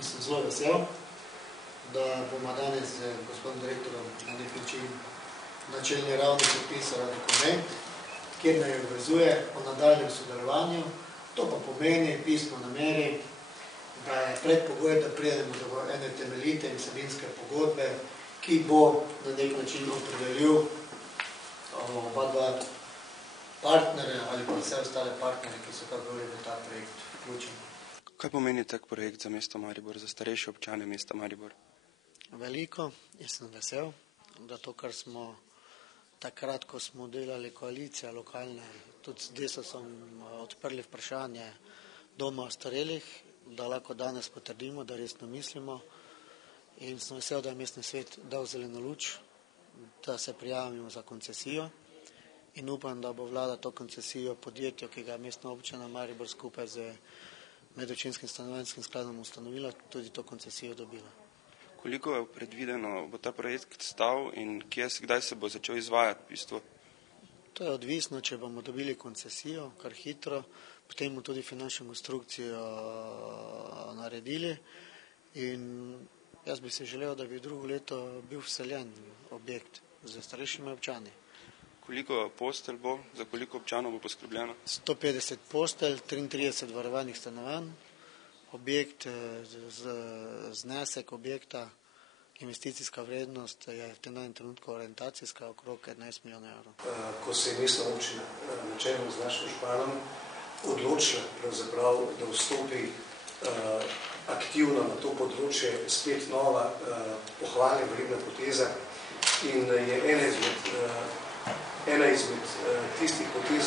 Sem zelo vesel, da bomo danes z gospodom direktorom na nek način na čelni ravni podpisali dokument, kjer naj obvezuje o nadaljnjem sodelovanju. To pa pomeni pismo nameri, da je predpogoj, da pridemo do ene temeljite in vsebinske pogodbe, ki bo na nek način opredelil oba dva partnerja ali pa vse ostale partnerje, ki so kakorkoli v ta projekt vključeni. Kaj pomeni tak projekt za mesto Maribor, za starejše občane mesta Maribor? Veliko, jaz sem vesel, da to, kar smo takrat, ko smo delali koalicije lokalne, tudi z Desusom odprli vprašanje doma ostarelih, da lahko danes potrdimo, da resno mislimo, in sem vesel, da je mestni svet dal zeleno luč, da se prijavimo za koncesijo, in upam, da bo vlada to koncesijo podjetju, ki ga je mestna občina Maribor skupaj z medobčinskim stanovanjskim skladom ustanovila, tudi to koncesijo dobila. Koliko je predvideno bo ta projekt stal in kdaj se bo začel izvajati v bistvu? To je odvisno, če bomo dobili koncesijo, kar hitro, potem bomo tudi finančno konstrukcijo naredili in jaz bi se želel, da bi drugo leto bil vseljen objekt z starejšimi občani. Koliko postelj bo, za koliko občanov bo poskrbljeno? 150 postelj, 33 varovanih stanovanj, objekt, znesek objekta, investicijska vrednost je v tem trenutku orientacijska okrog 11 milijonov evrov. Ko se je mestna občina na čelu z našim županom odločila pravzaprav, da vstopi aktivno na to področje, spet nova pohvalna vredna poteza in je ena izmed tistih potez,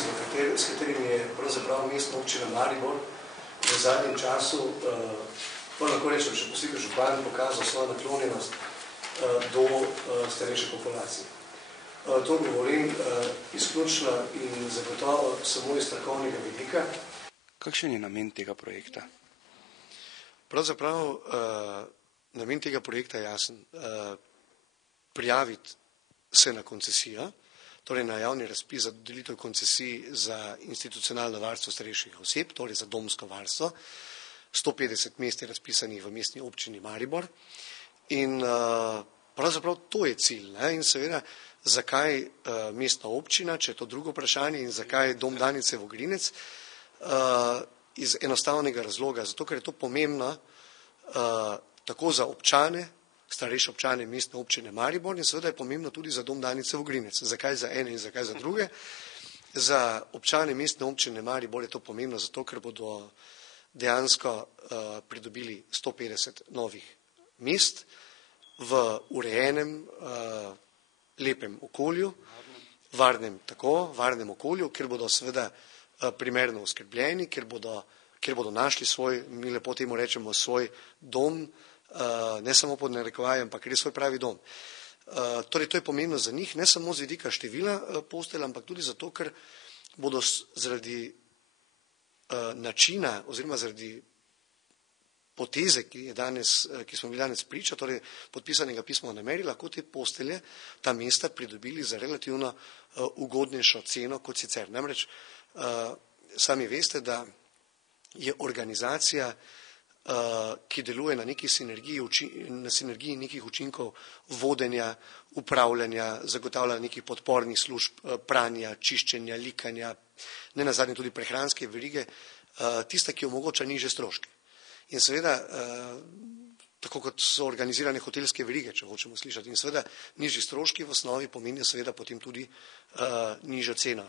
s katerimi je pravzaprav mestna občina Maribor v zadnjem času, lahko rečem, še posebej župan pokazal svojo naklonjenost do starejše populacije. To govorim izključno in zagotovo samo iz strokovnega vidika. Kakšen je namen tega projekta? Pravzaprav namen tega projekta je jasen. Prijaviti se na koncesijo, torej na javni razpis za dodelitev koncesij za institucionalno varstvo starejših oseb, torej za domsko varstvo. 150 mest je razpisanih v mestni občini Maribor in pravzaprav to je cilj. In seveda, zakaj mestna občina, če je to drugo vprašanje, in zakaj dom Danice Vogrinec? Iz enostavnega razloga, zato ker je to pomembno tako za občane, starejše občane mestne občine Maribor in seveda je pomembno tudi za dom Danice Vogrinec. Zakaj za ene in zakaj za druge? Za občane mestne občine Maribor je to pomembno zato, ker bodo dejansko pridobili 150 novih mest v urejenem, lepem okolju, varnem okolju, kjer bodo seveda primerno oskrbljeni, kjer bodo našli svoj, mi lepo temu rečemo, svoj dom, ne samo pod narekovajem, ampak res svoj pravi dom. Torej, to je pomembno za njih, ne samo z vidika števila postelj, ampak tudi zato, ker bodo zaradi načina oziroma zaradi poteze, ki smo bili danes priča, torej podpisanega pisma o nameri, lahko te postelje, ta mesta pridobili za relativno ugodnejšo ceno kot sicer. Namreč, sami veste, da je organizacija, ki deluje na neki sinergiji nekih učinkov vodenja, upravljanja, zagotavljanja nekih podpornih služb, pranja, čiščenja, likanja, ne nazadnje tudi prehranske verige, tista, ki omogoča nižje stroške. In seveda, tako kot so organizirane hotelske verige, če hočemo slišati, in seveda nižji stroški v osnovi pomenijo seveda potem tudi nižjo ceno.